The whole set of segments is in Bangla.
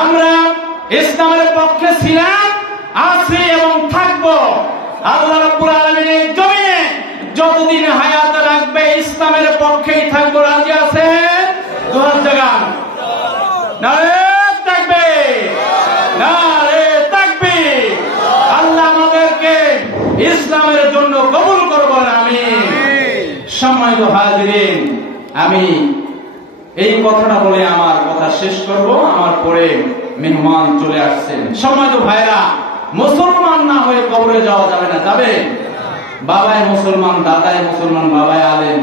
আমরা ইসলামের পক্ষে ছিলাম, আছি এবং থাকবো। আল্লাহ রাব্বুল আলামিন এই জমিনে যতদিন হায়াত রাখবে ইসলামের পক্ষেই থাকবো। রাজি আছেন? দুহাত জাগান। নারে তাকবীর, নারে তাকবীর। আল্লাহ আমাদেরকে ইসলামের জন্য কবুল করবেন, আমিন। সম্মানিত হাজিরিন, আমি এই কথাটা বলে আমার কথা শেষ করব। আমার পরে মেহমান চলে আসছেন। সম্মানিত ভাইরা, মুসলমান না হয়ে কবরে যাওয়া যাবে না। যাবে? বাবাই মুসলমান, দাদাই মুসলমান, বাবাই আলেম,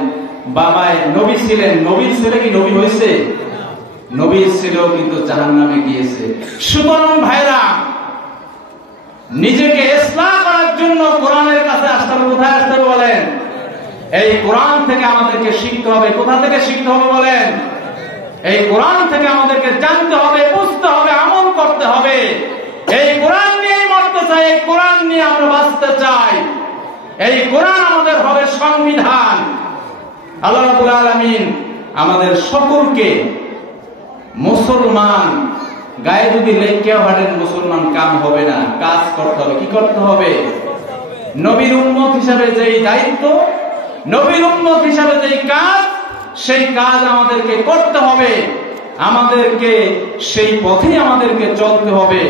বাবাই নবী ছিলেন। নবীর ছেলে কি নবী হয়েছে? নবীর ছেলেও কিন্তু জাহান্নামে গিয়েছে। সুতরাং ভাইরা, নিজেকে ইসলাম করার জন্য কোরআনের কাছে আসতে হবে। কোথায় আসতে হবে বলেন? এই কোরআন থেকে আমাদেরকে শিখতে হবে। কোথা থেকে শিখতে হবে বলেন? এই কোরআন থেকে আমাদেরকে জানতে হবে, বুঝতে হবে, আমল করতে হবে। এই কোরআন নিয়ে মরতে চাই, এই কোরআন নিয়ে আমরা বাঁচতে চাই। এই কোরআন আমাদের হবে সংবিধান। আল্লাহ রাব্বুল আলামিন আমাদের সকলকে মুসলমান, গায়ে যদি লেখা হাঁটেন মুসলমান কাম হবে না, কাজ করতে হবে। কি করতে হবে? নবীর উম্মত হিসাবে যেই দায়িত্ব, নবীর উম্মত হিসাবে যেই কাজ, সেই কাজ আমাদেরকে করতে হবে। আমাদেরকে সেই পথেই আমাদেরকে চলতে হবে।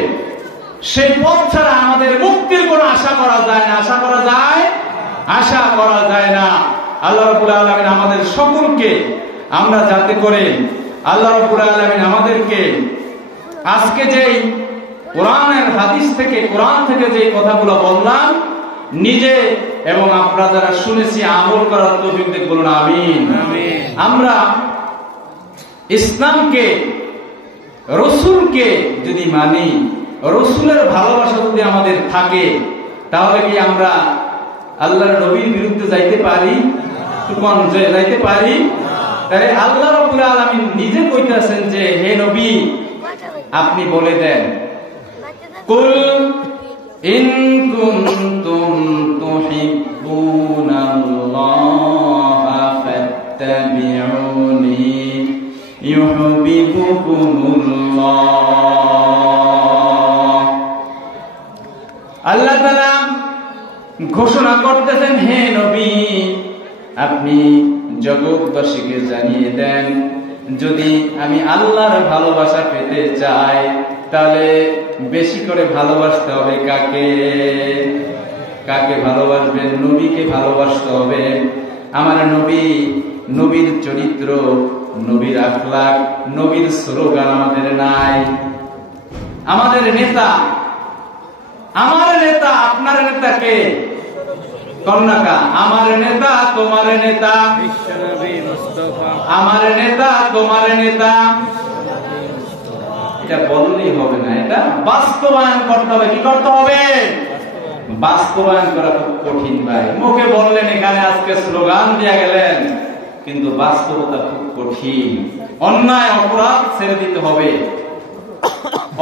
সেই পথ ছাড়া আমাদের মুক্তির কোনো আশা করা যায় না। আশা করা যায়? আশা করা যায় না। আল্লাহ রাব্বুল আলামিন আমাদের সকলকে, আমরা যাতে করে আল্লাহ রাব্বুল আলামিন আমাদেরকে আজকে যেই কোরআনের হাদিস থেকে, কোরআন থেকে যে কথাগুলো বললাম, নিজে এবং আপনারা যারা শুনেছি আমল করার তৌফিক দেন, বলুন আমিন। আমরা ইসলামকে, রসুলকে যদি মানি, রসুলের ভালোবাসা যদি আমাদের থাকে, তাহলে কি আমরা আল্লাহর নবীর বিরুদ্ধে যাইতে পারি? যাইতে পারি? তাহলে আল্লাহ রাব্বুল আলামিন নিজে কইতেছেন যে, হে নবী, আপনি বলে দেন, কুল ইন কুনতুম তুহিব্বুনাল্লাহা ফাত্তাবিউনি ইউহিব্বুকুমুল্লাহ। আল্লাহ তাআলা ঘোষণা করতেছেন, হে নবী, আপনি জগৎবাসীকে জানিয়ে দেন, যদি আমি আল্লাহর ভালোবাসা পেতে চাই, তাহলে বেশি করে ভালোবাসতে হবে কাকে? কাকে ভালোবাসবেন? নবীকে ভালোবাসতে হবে। আমার নবী, নবীর চরিত্র, নবীর আখলাক, নবীর স্লোগান আমাদের নাই। আমাদের নেতা, আমার নেতা, আপনার নেতা কে? কন্যাকা, আমার নেতা, তোমার নেতা, আমার নেতা, তোমার নেতা। এটা বললেই হবে না, এটা বাস্তবায়ন করতে হবে। কি করতে হবে? বাস্তবায়ন করা খুব কঠিন ভাই। মুখে বললেন, এখানে আজকে স্লোগান দিয়ে গেলেন, কিন্তু বাস্তবতা খুব কঠিন। অন্যায় অপরাধ ছেড়ে দিতে হবে,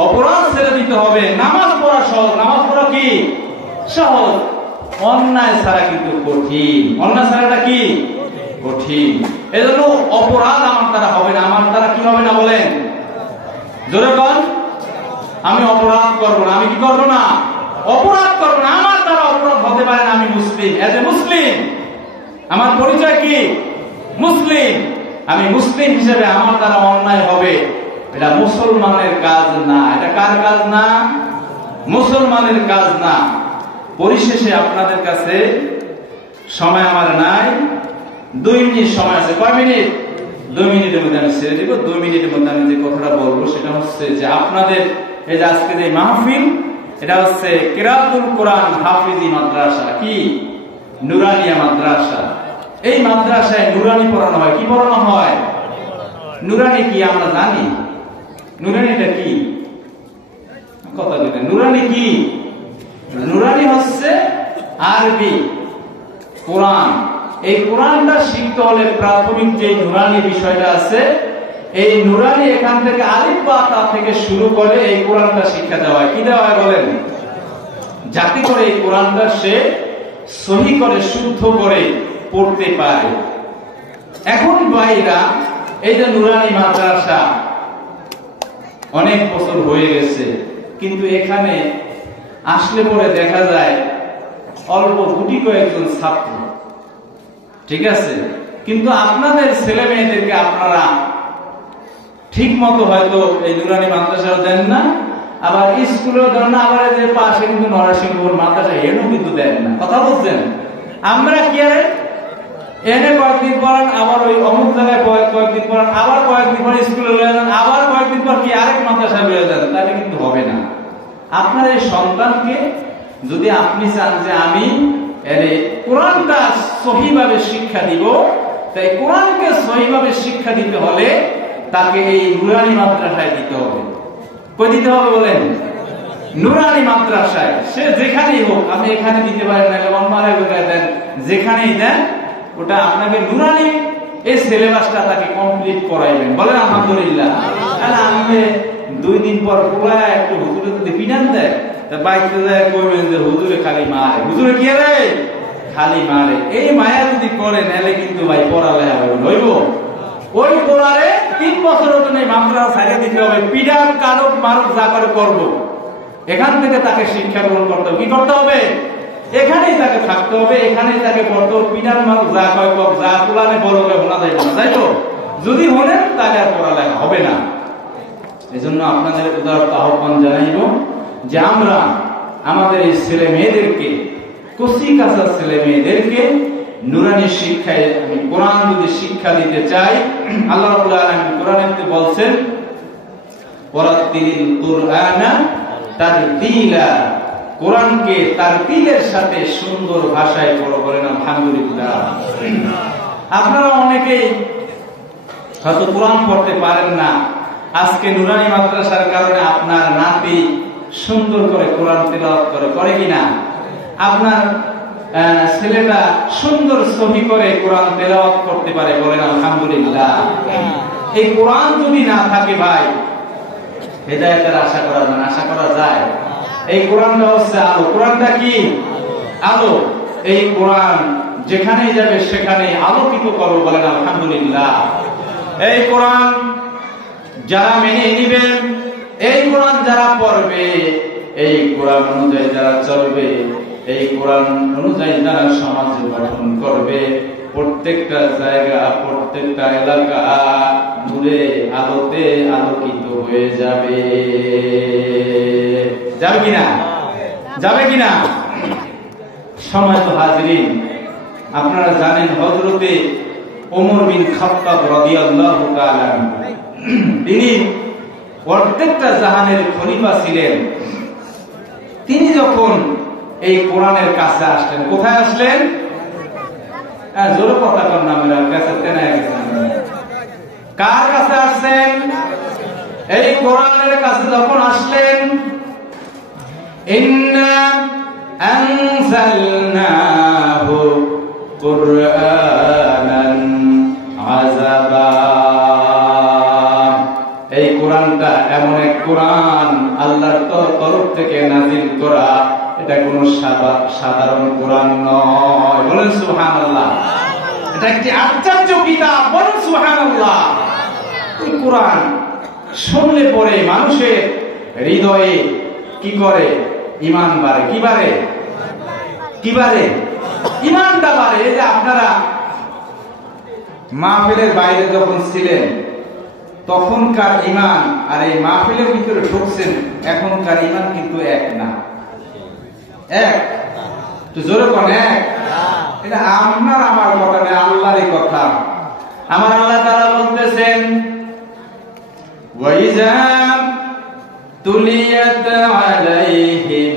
অপরাধ ছেড়ে দিতে হবে। নামাজ পড়া সহজ, নামাজ পড়া কি সহজ, অন্যায় ছাড়া কিন্তু কঠিন। অন্যায় ছাড়াটা কি কঠিন। এজন্য অপরাধ আমার দ্বারা হবে না। আমার দ্বারা কি হবে না বলেন? জোরে বল। আমি অপরাধ করবো না। আমি কি করবো না? অপরাধ করবো না। আমার দ্বারা অপরাধ হতে পারে না। আমি মুসলিম, এজ এ মুসলিম আমার পরিচয় কি? মুসলিম। আমি মুসলিম হিসেবে আমার দ্বারা অন্যায় হবে, এটা মুসলমানের কাজ না। এটা কার কাজ না? মুসলমানের কাজ না। পরিশেষে আপনাদের কাছে সময় আমার নাই, 2 মিনিট সময় আছে। কয় মিনিট? 2 মিনিটের মধ্যে আমি ছেড়ে দিব। 2 মিনিটের মধ্যে আমি যে কথাটা বলবো সেটা হচ্ছে যে, আপনাদের এই যে আজকে যে মাহফিল, এটা হচ্ছে কিরাতুল কোরআন হাফিজি মাদ্রাসা। কি? নুরানিয়া মাদ্রাসা। এই মাদ্রাসায় নুরানি পড়ানো হয়। কি পড়ানো হয়? নুরানি কি আমরা জানি? নুরানিটা কি? কথা বলেন। নুরানি কি? নুরানি হচ্ছে আরবি কোরআন। এই কোরআনটা শিখতে হলে প্রাথমিক যে নুরানি বিষয়টা আছে, এই নুরানি এখান থেকে আলিফ বা তা থেকে শুরু করে এই কোরআনটা শিক্ষা দেওয়া হয়। কি দেওয়া হয় বলেন? যাতে করে এই কোরআনটা সে সহি করে, শুদ্ধ করে পড়তে পারে। এখন ভাইরা, এই যে নুরানি মাদ্রাসা, অনেক বছর হয়ে গেছে, কিন্তু এখানে আসলে পরে দেখা যায় অল্প গুটি কয়েকজন ছাত্র, ঠিক আছে, কিন্তু আপনাদের ছেলে মেয়েদেরকে আপনারা ঠিক মতো হয়তো এই নুরানি মাদ্রাসাও দেন না, আবার স্কুলেও দেন না, আবার যে পাশে কিন্তু নরসিংহপুর মাদ্রাসা এনও কিন্তু দেন না। কথা বলছেন? আমরা কি আরে এনে কয়েকদিন পড়ান, আবার ওই অমুক জায়গায় কয়েকদিন পড়ান, আবার কয়েকদিন পর স্কুলে লয়ে যান, আবার কয়েকদিন পর কি আরেক মাদ্রাসায় লয়ে যান, তাহলে কিন্তু হবে না। আপনার এই সন্তানকে যদি আপনি চান যে আমি কোরআনটা সহিভাবে শিক্ষা দিব, তাই কোরআনকে সহিভাবে শিক্ষা দিতে হলে তাকে এই নুরানি মাদ্রাসায় দিতে হবে। কই দিতে হবে বলেন? নুরানি মাদ্রাসায়। সে যেখানেই হোক, আমি এখানে দিতে পারি না, দেন, যেখানেই দেন, ওটা আপনাকে নুরানি এই সিলেবাসটা তাকে কমপ্লিট করাইবেন। বলেন আলহামদুলিল্লাহ। আমি 2 দিন পর পুরা একটু হুজুরে যদি পিটান দেয়, বাইতে যায় কইবেন যে হুজুরে খালি মারে, হুজুরে কি রে খালি মারে। এই মায়া যদি করেন এলে কিন্তু ভাই পড়ালেখা হইব। ওই পড়ারে 3 বছর নেই মাদ্রাসা ছাড়িয়ে দিতে হবে, পিডার কারক মারক যা করে করবো, এখান থেকে তাকে শিক্ষা গ্রহণ করতে হবে। কি করতে হবে? এখানেই তাকে থাকতে হবে, এখানেই তাকে পড়তে হবে। পিডার মারক যা কয় কক, যা পুরানে বড় হোনা যাইব না, তাই তো? যদি হলেন তাহলে আর পড়ালেখা হবে না। এই জন্য আপনাদের উদারতা আহ্বান জানাইব যে আমরা আমাদের এই ছেলে মেয়েদেরকে, কচি কাঁচা ছেলে মেয়েদেরকে নুরানি শিক্ষায়, আমি কোরআন যদি শিক্ষা দিতে চাই, আল্লাহ রাব্বুল আলামিন কোরআনে বলছেন ওয়ারাতিলিল কুরআনা তারতিলা, কোরআনকে তারতিলের সাথে সুন্দর ভাষায় পড়ো। বলেন আলহামদুলিল্লাহ। আপনারা অনেকেই হয়তো কোরআন পড়তে পারেন না, আজকে নুরানি মাদ্রাসার কারণে আপনার নাতি সুন্দর করে কোরআন তেলাওয়াত করে কিনা? আপনার ছেলেটা সুন্দর ছবি করে কোরআন তেলাওয়াত করতে পারে। বলেন আলহামদুলিল্লাহ। এই কোরআন যদি না থাকে ভাই, হেদায়েতের আশা করা যায় না। আশা করা যায়? এই কোরআনটা হচ্ছে আলো। কোরআনটা কি? আলো। এই কোরআন যেখানেই যাবে সেখানে আলোকিত করো। বলেন আলহামদুলিল্লাহ। এই কোরআন যারা মেনে নিবেন, এই কোরআন যারা পড়বে, এই কোরআন অনুযায়ী যারা চলবে, এই কোরআন অনুযায়ী যারা সমাজ গঠন করবে, প্রত্যেকটা জায়গা, প্রত্যেকটা এলাকা নূরে আলোতে আলোকিত হয়ে যাবে। যাবে কিনা? যাবে কিনা? সময় তো হাজিরিন, আপনারা জানেন হযরতে ওমর বিন খাত্তাব রাদিয়াল্লাহু তাআলা তিনি প্রত্যেকটা জাহানের খলিফা ছিলেন। তিনি যখন এই কোরআনের কাছে আসলেন, কোথায় আসলেন? জোরে কথা কর না, মেরা কাছে তেনায় গেছেন। কার কাছে আসছেন? এই কোরআনের কাছে যখন আসলেন, ইন্না আনজালনাহু কুরআনান আযাবা, এই কোরআনটা এমন এক কোরআন আল্লাহর তরফ থেকে নাযিল করা, এটা কোন সাধারণ কোরআন নয়। বলেন সুবহানাল্লাহ। এটা একটি আশ্চর্য কিতাব। বলেন সুবহানাল্লাহ। এই কোরআন শুনলে পরে মানুষের হৃদয়ে কি করে? ঈমান বাড়ে। কি বাড়ে? কি বাড়ে? ঈমানটা বাড়ে। এই যে আপনারা মাহফিলের বাইরে যখন ছিলেন তখনকার ঈমান আর এই মাহফিলের ভিতরে ঢুকছেন, এখনকার ঈমান কিন্তু এক না। এক তো জোরে কোন এক? এটা আপনার আমার কথা না, আল্লাহরই কথা। আমার আল্লাহ তাআলা বলতেছেন ওয়াইজা তুলিয়াত আলাইহিম